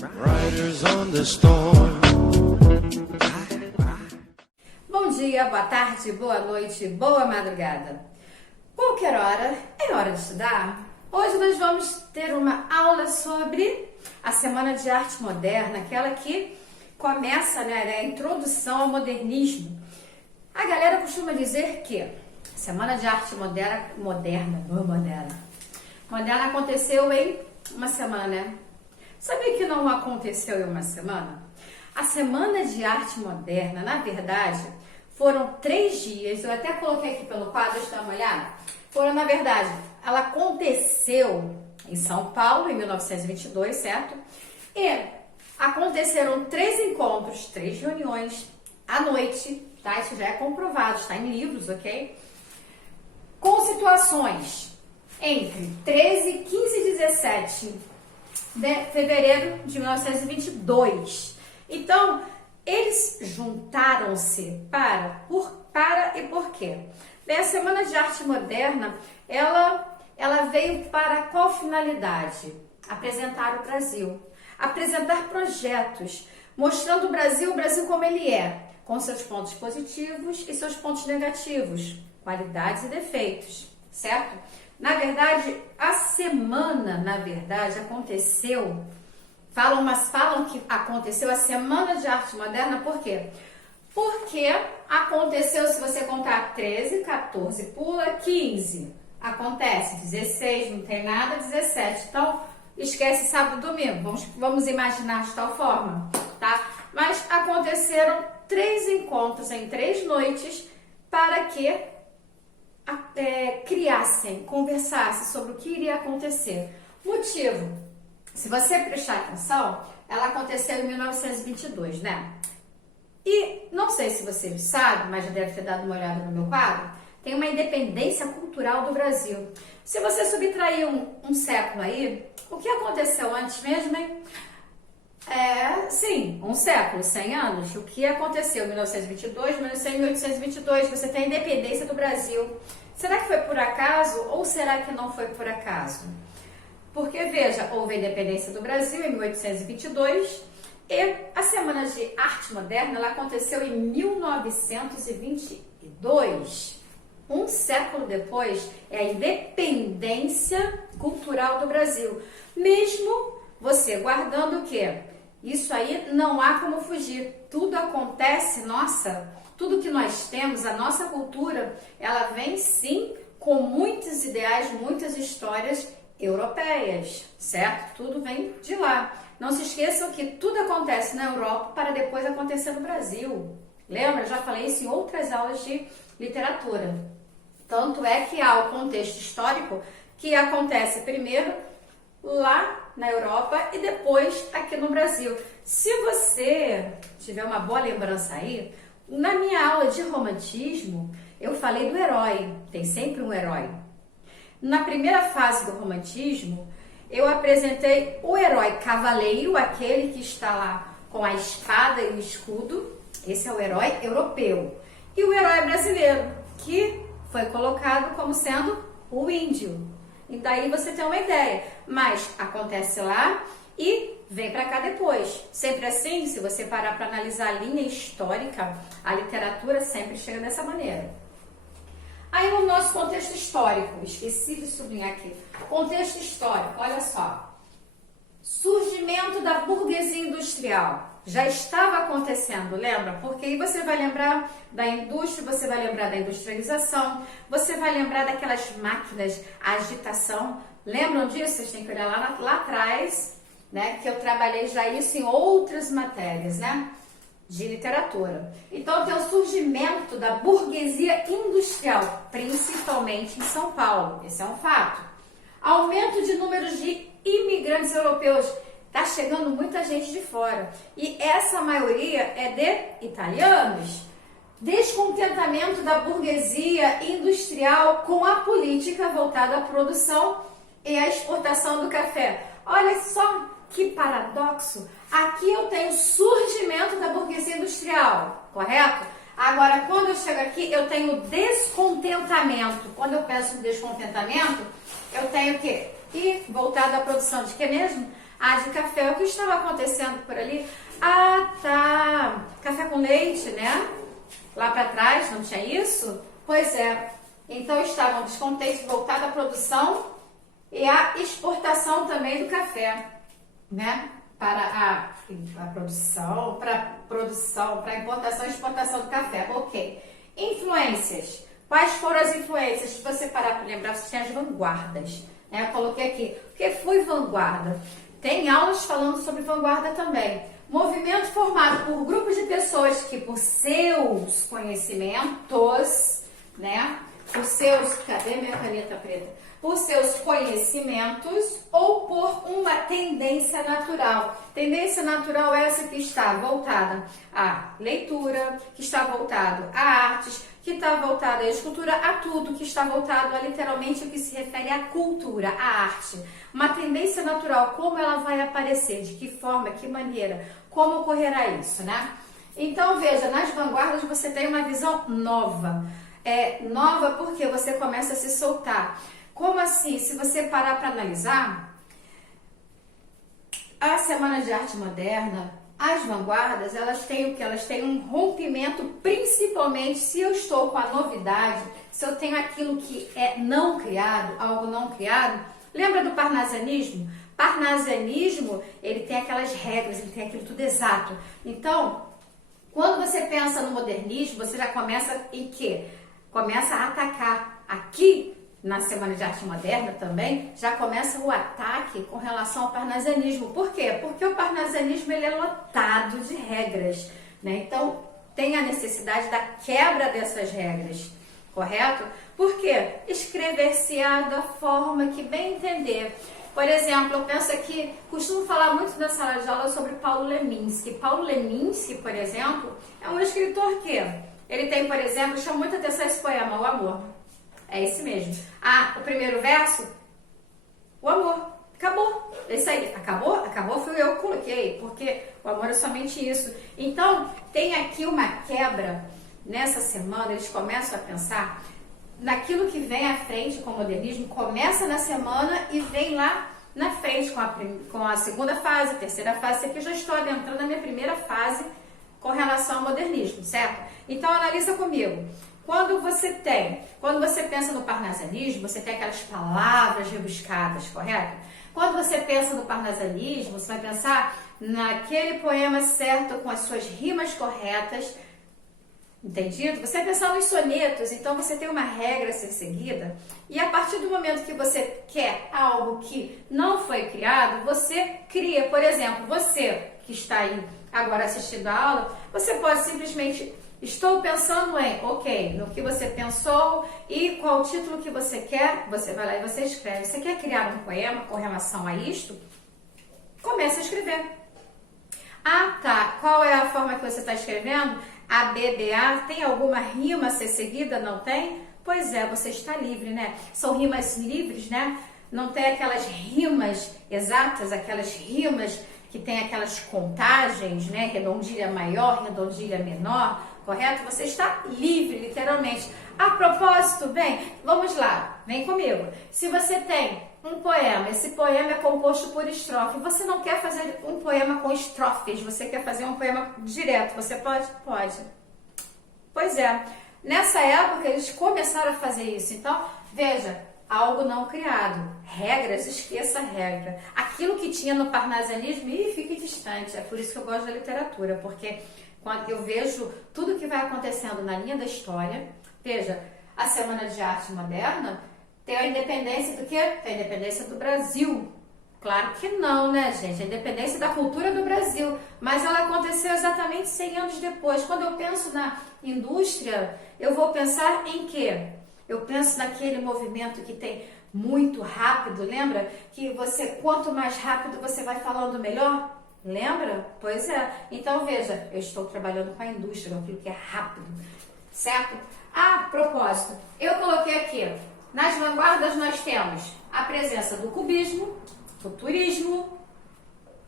Riders on the storm. Bom dia, boa tarde, boa noite, boa madrugada. Qualquer hora é hora de estudar. Hoje nós vamos ter uma aula sobre a Semana de Arte Moderna, aquela que começa, a introdução ao modernismo. A galera costuma dizer que a Semana de Arte Moderna aconteceu em uma semana. Sabia que não aconteceu em uma semana? A Semana de Arte Moderna, na verdade, foram 3 dias. Eu até coloquei aqui pelo quadro, deixa eu dar uma olhada. Na verdade, ela aconteceu em São Paulo, em 1922, certo? E aconteceram 3 encontros, 3 reuniões à noite, tá? Isso já é comprovado, está em livros, ok? Com situações entre 13, 15 e 17 de fevereiro de 1922. Então, eles juntaram-se para e por quê? Bem, a Semana de Arte Moderna, ela veio para qual finalidade? Apresentar o Brasil, apresentar projetos, mostrando o Brasil como ele é, com seus pontos positivos e seus pontos negativos, qualidades e defeitos, certo? Na verdade, a semana, aconteceu, falam que aconteceu a Semana de Arte Moderna, por quê? Porque aconteceu, se você contar 13, 14, pula 15, acontece 16, não tem nada, 17, então esquece sábado e domingo, vamos imaginar de tal forma, tá? Mas aconteceram 3 encontros em 3 noites para que criassem, conversassem sobre o que iria acontecer. Motivo, se você prestar atenção, ela aconteceu em 1922, né? E não sei se você sabe, mas já deve ter dado uma olhada no meu quadro, tem uma independência cultural do Brasil. Se você subtrair um século aí, o que aconteceu antes mesmo, hein? Sim, um século, 100 anos. O que aconteceu em 1922, 1822, você tem a independência do Brasil. Será que foi por acaso ou será que não foi por acaso? Porque, veja, houve a independência do Brasil em 1822 e a Semana de Arte Moderna ela aconteceu em 1922. Um século depois é a independência cultural do Brasil. Mesmo você guardando o quê? Isso aí não há como fugir. Tudo acontece, tudo que nós temos, a nossa cultura, ela vem sim com muitos ideais, muitas histórias europeias, certo? Tudo vem de lá. Não se esqueçam que tudo acontece na Europa para depois acontecer no Brasil. Lembra? Já falei isso em outras aulas de literatura. Tanto é que há o contexto histórico que acontece primeiro lá na Europa e depois aqui no Brasil. Se você tiver uma boa lembrança aí, na minha aula de romantismo, eu falei do herói. Tem sempre um herói. Na primeira fase do romantismo, eu apresentei o herói cavaleiro, aquele que está lá com a espada e o escudo. Esse é o herói europeu. E o herói brasileiro, que foi colocado como sendo o índio. E daí você tem uma ideia. Mas acontece lá e vem para cá depois. Sempre assim, se você parar para analisar a linha histórica, a literatura sempre chega dessa maneira. Aí no nosso contexto histórico, esqueci de sublinhar aqui, contexto histórico, olha só, surgimento da burguesia industrial, já estava acontecendo, lembra? Porque aí você vai lembrar da indústria, você vai lembrar da industrialização, você vai lembrar daquelas máquinas, a agitação, lembram disso? Vocês têm que olhar lá atrás, né? Que eu trabalhei já isso em outras matérias, né? De literatura. Então tem o surgimento da burguesia industrial, principalmente em São Paulo. Esse é um fato. Aumento de números de imigrantes europeus. Está chegando muita gente de fora. E essa maioria é de italianos. Descontentamento da burguesia industrial com a política voltada à produção e à exportação do café. Olha só que paradoxo. Aqui eu tenho surgimento da burguesia industrial, correto? Agora, quando eu chego aqui, eu tenho descontentamento. Quando eu penso em descontentamento, eu tenho o quê? E voltado à produção de quê mesmo? Ah, de café. O que estava acontecendo por ali? Ah, tá. Café com leite, né? Lá para trás, não tinha isso? Pois é. Então estavam descontentes voltados à produção e à exportação também do café, né? Para a produção, para importação e exportação do café. Ok. Influências. Quais foram as influências? Se você parar para lembrar, você tem as vanguardas. Né? Eu coloquei aqui. O que foi vanguarda? Tem aulas falando sobre vanguarda também. Movimento formado por grupos de pessoas que, por seus conhecimentos, né? Por seus... Cadê minha caneta preta? Por seus conhecimentos ou por uma tendência natural. Tendência natural é essa que está voltada à leitura, que está voltado a artes, que está voltado à escultura, a tudo que está voltado a literalmente o que se refere à cultura, à arte. Uma tendência natural, como ela vai aparecer, de que forma, que maneira, como ocorrerá isso, né? Então, veja, nas vanguardas você tem uma visão nova. Nova porque você começa a se soltar. Como assim? Se você parar para analisar, a Semana de Arte Moderna, as vanguardas, elas têm o que? Elas têm um rompimento, principalmente se eu estou com a novidade, se eu tenho aquilo que é não criado, algo não criado. Lembra do parnasianismo? Parnasianismo, ele tem aquelas regras, ele tem aquilo tudo exato. Então, quando você pensa no modernismo, você já começa em quê? Começa a atacar. Aqui, na Semana de Arte Moderna também, já começa o ataque com relação ao parnasianismo. Por quê? Porque o parnasianismo ele é lotado de regras, né? Então, tem a necessidade da quebra dessas regras, correto? Por quê? Escrever-se-á da forma que bem entender. Por exemplo, eu penso aqui, costumo falar muito na sala de aula sobre Paulo Leminski. Paulo Leminski, por exemplo, é um escritor que ele tem, por exemplo, chama muita atenção esse poema, O Amor. É esse mesmo. Ah, o primeiro verso, o amor. Acabou. É isso aí. Acabou? Acabou foi eu que coloquei, porque o amor é somente isso. Então, tem aqui uma quebra. Nessa semana, eles começam a pensar naquilo que vem à frente com o modernismo. Começa na semana e vem lá na frente com a segunda fase, terceira fase. Isso aqui eu já estou adentrando na minha primeira fase com relação ao modernismo, certo? Então, analisa comigo. Quando você pensa no parnasianismo, você tem aquelas palavras rebuscadas, correto? Quando você pensa no parnasianismo, você vai pensar naquele poema certo, com as suas rimas corretas, entendido? Você vai pensar nos sonetos, então você tem uma regra a ser seguida, e a partir do momento que você quer algo que não foi criado, você cria. Por exemplo, você que está aí agora assistindo a aula, você pode simplesmente... Estou pensando em, ok, no que você pensou e qual o título que você quer, você vai lá e você escreve. Você quer criar um poema com relação a isto? Comece a escrever. Ah, tá. Qual é a forma que você está escrevendo? A, B, B, A. Tem alguma rima a ser seguida? Não tem? Pois é, você está livre, né? São rimas livres, né? Não tem aquelas rimas exatas, aquelas rimas que tem aquelas contagens, né? Redondilha maior, redondilha menor. Correto? Você está livre, literalmente. A propósito, bem, vamos lá, vem comigo. Se você tem um poema, esse poema é composto por estrofe, você não quer fazer um poema com estrofes, você quer fazer um poema direto, você pode? Pode. Pois é, nessa época eles começaram a fazer isso, então, veja, algo não criado, regras, esqueça a regra. Aquilo que tinha no parnasianismo, fique distante, é por isso que eu gosto da literatura, porque... Quando eu vejo tudo que vai acontecendo na linha da história, veja, a Semana de Arte Moderna tem a independência do quê? Tem a independência do Brasil. Claro que não, né, gente? A independência da cultura do Brasil. Mas ela aconteceu exatamente 100 anos depois. Quando eu penso na indústria, eu vou pensar em quê? Eu penso naquele movimento que tem muito rápido, lembra? Que você, quanto mais rápido você vai falando, melhor? Lembra? Pois é. Então, veja, eu estou trabalhando com a indústria, com aquilo que é rápido, certo? A propósito, eu coloquei aqui, nas vanguardas nós temos a presença do cubismo, futurismo,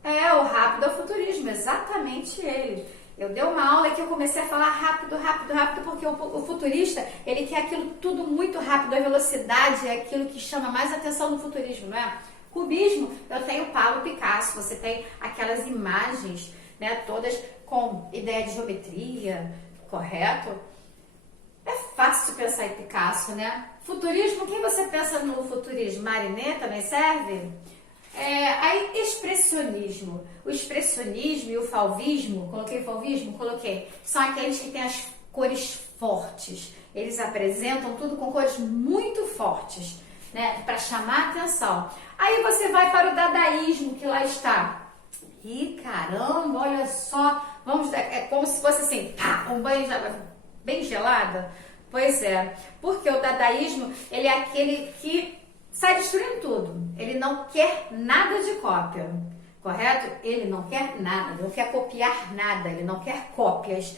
o rápido é o futurismo, exatamente ele. Eu dei uma aula que eu comecei a falar rápido, porque o futurista, ele quer aquilo tudo muito rápido, a velocidade é aquilo que chama mais atenção no futurismo, não é? Cubismo, eu tenho Pablo Picasso, você tem aquelas imagens, né, todas com ideia de geometria, correto? É fácil pensar em Picasso, né? Futurismo, quem você pensa no futurismo? Marinet também serve? Aí, expressionismo. O expressionismo e o fauvismo, coloquei fauvismo? Coloquei. São aqueles que têm as cores fortes. Eles apresentam tudo com cores muito fortes, né? Para chamar a atenção. Aí você vai para o dadaísmo, que lá está. Ih, caramba, olha só. É como se fosse assim, pá, um banho bem gelado. Pois é, porque o dadaísmo, ele é aquele que sai destruindo tudo. Ele não quer nada de cópia, correto? Ele não quer nada, ele não quer copiar nada, ele não quer cópias.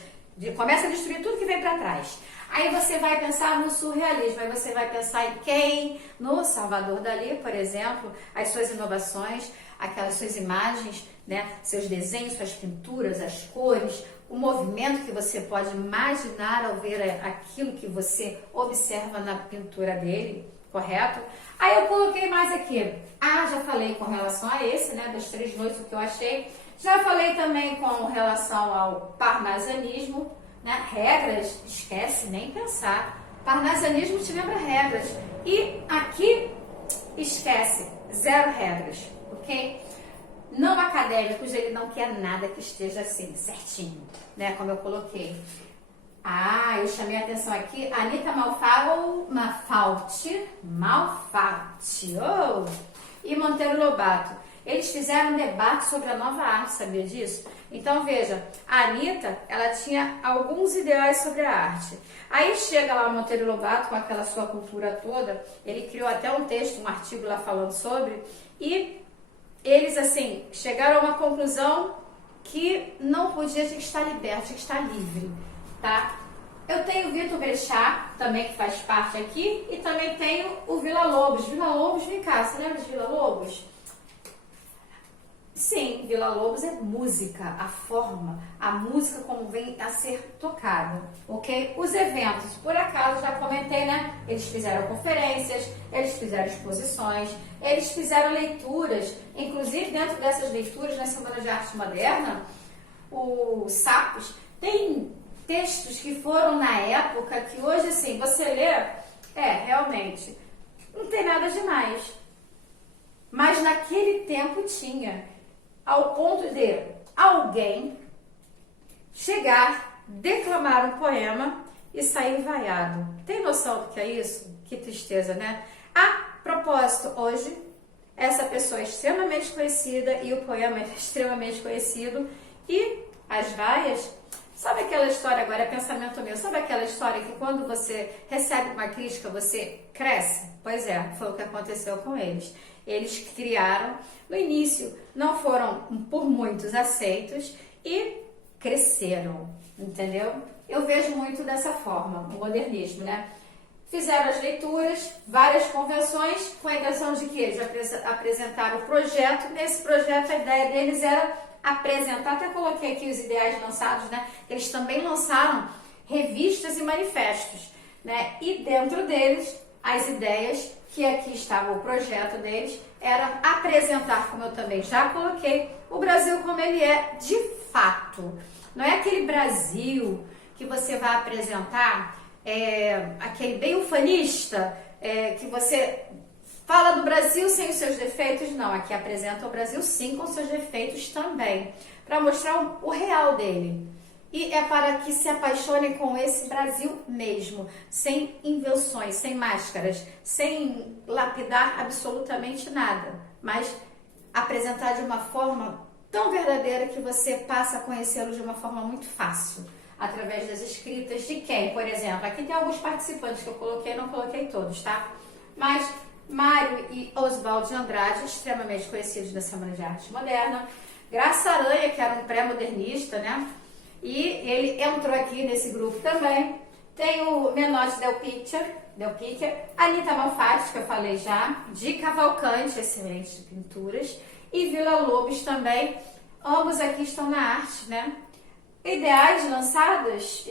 Começa a destruir tudo que vem para trás. Aí você vai pensar no surrealismo, aí você vai pensar em quem? No Salvador Dalí, por exemplo, as suas inovações, aquelas suas imagens, né? Seus desenhos, suas pinturas, as cores, o movimento que você pode imaginar ao ver aquilo que você observa na pintura dele, correto? Aí eu coloquei mais aqui. Já falei com relação a esse, né? Das 3 noites, o que eu achei. Já falei também com relação ao parnasianismo, né? Regras, esquece, nem pensar. Parnasianismo te lembra regras. E aqui, esquece, 0 regras, ok? Não acadêmicos, ele não quer nada que esteja assim, certinho, né? Como eu coloquei. Eu chamei a atenção aqui, Anita Malfatti, e Monteiro Lobato. Eles fizeram um debate sobre a nova arte, sabia disso? Então, veja, a Anitta, ela tinha alguns ideais sobre a arte. Aí chega lá o Monteiro Lobato, com aquela sua cultura toda, ele criou até um texto, um artigo lá falando sobre, e eles, assim, chegaram a uma conclusão que não podia, tinha que estar liberto, tinha que estar livre, tá? Eu tenho o Vitor Brechá, também que faz parte aqui, e também tenho o Vila Lobos. Vila Lobos, vem cá, você lembra de Vila Lobos? Sim, Vila Lobos é música, a música como vem a ser tocada, ok? Os eventos, por acaso, já comentei, né? Eles fizeram conferências, eles fizeram exposições, eles fizeram leituras, inclusive dentro dessas leituras, na Semana de Arte Moderna, o Sapos tem textos que foram na época, que hoje, assim, você lê, realmente, não tem nada demais. Mas naquele tempo tinha. Ao ponto de alguém chegar, declamar um poema e sair vaiado. Tem noção do que é isso? Que tristeza, né? A propósito, hoje, essa pessoa é extremamente conhecida e o poema é extremamente conhecido e as vaias... Sabe aquela história, agora é pensamento meu, sabe aquela história que quando você recebe uma crítica, você cresce? Pois é, foi o que aconteceu com eles. Eles criaram, no início, não foram por muitos aceitos e cresceram, entendeu? Eu vejo muito dessa forma, o modernismo, né? Fizeram as leituras, várias convenções, com a intenção de que eles apresentaram o projeto. Nesse projeto, a ideia deles era apresentar, até coloquei aqui os ideais lançados, né? Eles também lançaram revistas e manifestos, né? E dentro deles, as ideias, que aqui estava o projeto deles, era apresentar, como eu também já coloquei, o Brasil como ele é de fato. Não é aquele Brasil que você vai apresentar, aquele bem ufanista, que você fala do Brasil sem os seus defeitos. Não, aqui apresenta o Brasil sim com seus defeitos também, para mostrar o real dele. E é para que se apaixonem com esse Brasil mesmo, sem invenções, sem máscaras, sem lapidar absolutamente nada, mas apresentar de uma forma tão verdadeira que você passa a conhecê-lo de uma forma muito fácil, através das escritas de quem, por exemplo. Aqui tem alguns participantes que eu coloquei, não coloquei todos, tá? Mas Mário e Oswald de Andrade, extremamente conhecidos da Semana de Arte Moderna. Graça Aranha, que era um pré-modernista, né? E ele entrou aqui nesse grupo também. Tem o Menotti Del Picchia, Anita Malfatti, que eu falei já, de Cavalcante, excelente de pinturas, e Vila Lobos também. Ambos aqui estão na arte, né? Ideias lançadas,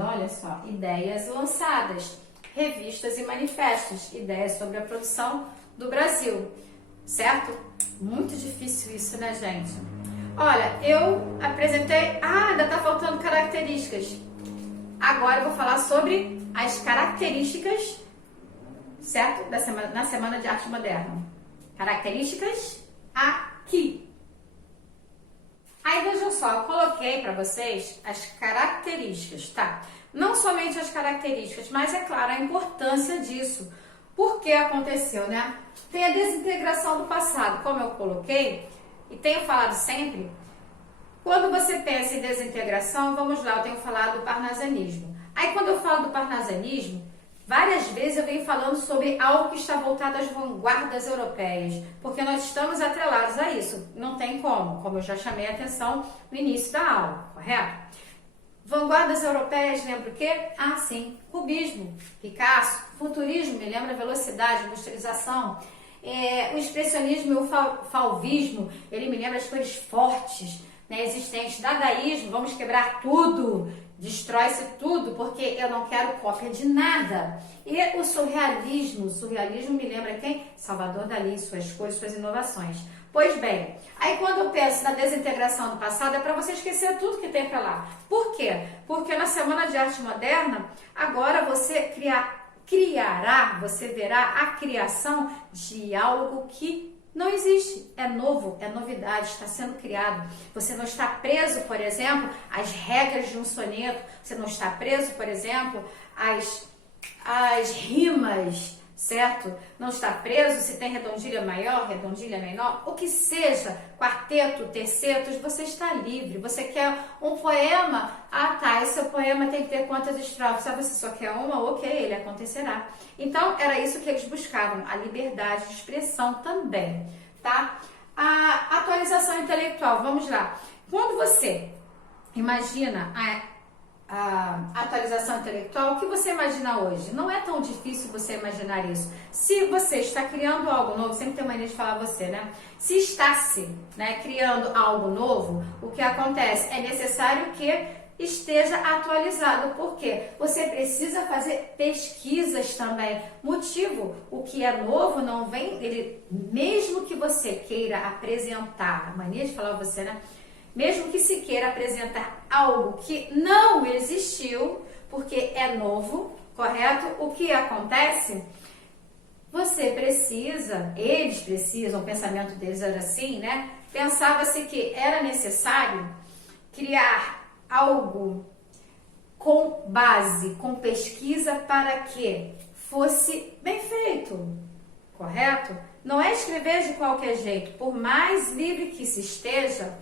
olha só, ideias lançadas. revistas e manifestos, ideias sobre a produção do Brasil, certo? Muito difícil isso, né, gente? Olha, eu apresentei... Ah, ainda tá faltando características. Agora eu vou falar sobre as características, certo? Na Semana de Arte Moderna. Características aqui. Aí vejam só, eu coloquei para vocês as características, tá? Não somente as características, mas é claro a importância disso. Por que aconteceu, né? Tem a desintegração do passado, como eu coloquei e tenho falado sempre. Quando você pensa em desintegração, vamos lá, eu tenho falado do parnasianismo. Aí quando eu falo do parnasianismo, várias vezes eu venho falando sobre algo que está voltado às vanguardas europeias, porque nós estamos atrelados a isso. Não tem como eu já chamei a atenção no início da aula, correto? Vanguardas europeias, lembra o quê? Ah, sim, cubismo, Picasso, futurismo, me lembra velocidade, industrialização. O expressionismo e o fauvismo, ele me lembra as cores fortes, né, existentes. Dadaísmo, vamos quebrar tudo, destrói-se tudo, porque eu não quero cópia de nada. E o surrealismo me lembra quem? Salvador Dalí, suas cores, suas inovações. Pois bem, aí quando eu penso na desintegração do passado, é para você esquecer tudo que tem para lá. Por quê? Porque na Semana de Arte Moderna, agora você você verá a criação de algo que não existe, é novo, é novidade, está sendo criado. Você não está preso, por exemplo, às regras de um soneto, você não está preso, por exemplo, às rimas, certo? Não está preso se tem redondilha maior, redondilha menor, o que seja, quarteto, tercetos, você está livre. Você quer um poema? Ah, tá, esse seu poema tem que ter quantas estrofes? Ah, você só quer uma? Ok, ele acontecerá. Então, era isso que eles buscavam, a liberdade de expressão também, tá? A atualização intelectual, vamos lá. Quando você imagina a atualização intelectual, o que você imagina hoje? Não é tão difícil você imaginar isso. Se você está criando algo novo, sempre tem mania de falar você, né? Se está criando algo novo, o que acontece? É necessário que esteja atualizado. Por quê? Você precisa fazer pesquisas também. Motivo, o que é novo não vem, mesmo que você queira apresentar, mania de falar você, né? Mesmo que se queira apresentar algo que não existiu, porque é novo, correto? O que acontece? Eles precisam, o pensamento deles era assim, né? Pensava-se que era necessário criar algo com base, com pesquisa, para que fosse bem feito, correto? Não é escrever de qualquer jeito, por mais livre que se esteja,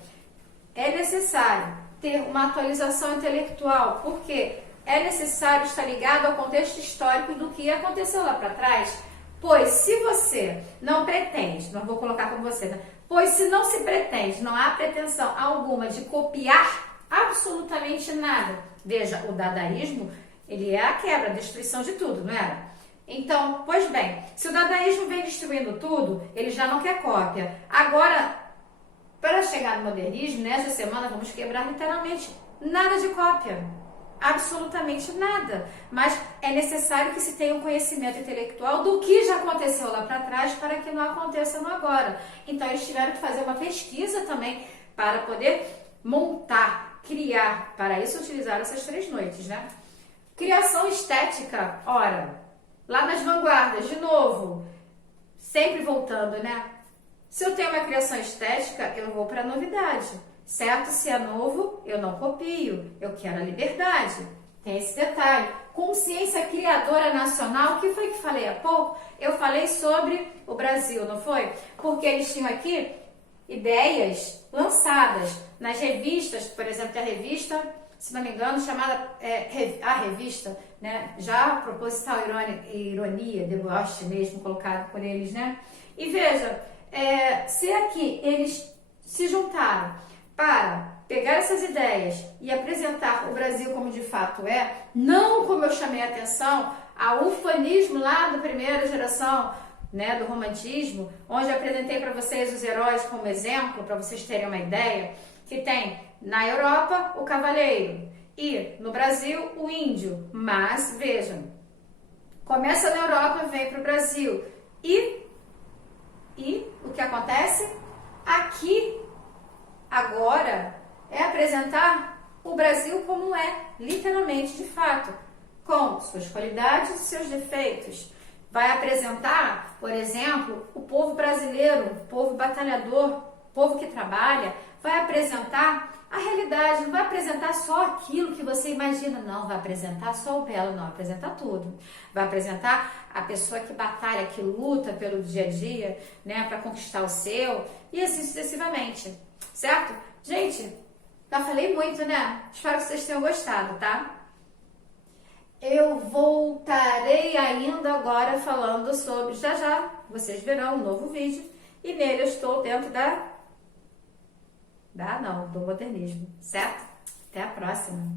é necessário ter uma atualização intelectual, porque é necessário estar ligado ao contexto histórico do que aconteceu lá para trás. Pois se você não pretende, não vou colocar como você, né? Pois se não se pretende, não há pretensão alguma de copiar absolutamente nada. Veja, o dadaísmo, ele é a quebra, a destruição de tudo, não era? Então, pois bem, se o dadaísmo vem destruindo tudo, ele já não quer cópia. Agora, para chegar no modernismo, nesta semana vamos quebrar literalmente nada de cópia, absolutamente nada. Mas é necessário que se tenha um conhecimento intelectual do que já aconteceu lá para trás para que não aconteça no agora. Então eles tiveram que fazer uma pesquisa também para poder montar, criar. Para isso utilizaram essas 3 noites, né? Criação estética, ora, lá nas vanguardas, de novo, sempre voltando, né? Se eu tenho uma criação estética, eu vou para a novidade, certo? Se é novo, eu não copio, eu quero a liberdade. Tem esse detalhe. Consciência criadora nacional, o que foi que falei há pouco? Eu falei sobre o Brasil, não foi? Porque eles tinham aqui ideias lançadas nas revistas, por exemplo, a revista, se não me engano, chamada a revista, né? Já proposital ironia, deboche mesmo, colocado por eles, né? E veja, se aqui eles se juntaram para pegar essas ideias e apresentar o Brasil como de fato é, não como eu chamei a atenção, ao ufanismo lá da primeira geração, né, do romantismo, onde eu apresentei para vocês os heróis como exemplo, para vocês terem uma ideia, que tem na Europa o cavaleiro e no Brasil o índio. Mas vejam, Começa na Europa, vem para o Brasil. E o que acontece? Aqui, agora, é apresentar o Brasil como é, literalmente, de fato, com suas qualidades e seus defeitos. Vai apresentar, por exemplo, o povo brasileiro, o povo batalhador, o povo que trabalha, vai apresentar a realidade, não vai apresentar só aquilo que você imagina, não, vai apresentar só o belo, não, vai apresentar tudo. Vai apresentar a pessoa que batalha, que luta pelo dia a dia, né, para conquistar o seu, e assim sucessivamente, certo? Gente, já falei muito, né? Espero que vocês tenham gostado, tá? Eu voltarei ainda agora falando sobre, já, vocês verão um novo vídeo, e nele eu estou dentro do modernismo, certo? Até a próxima!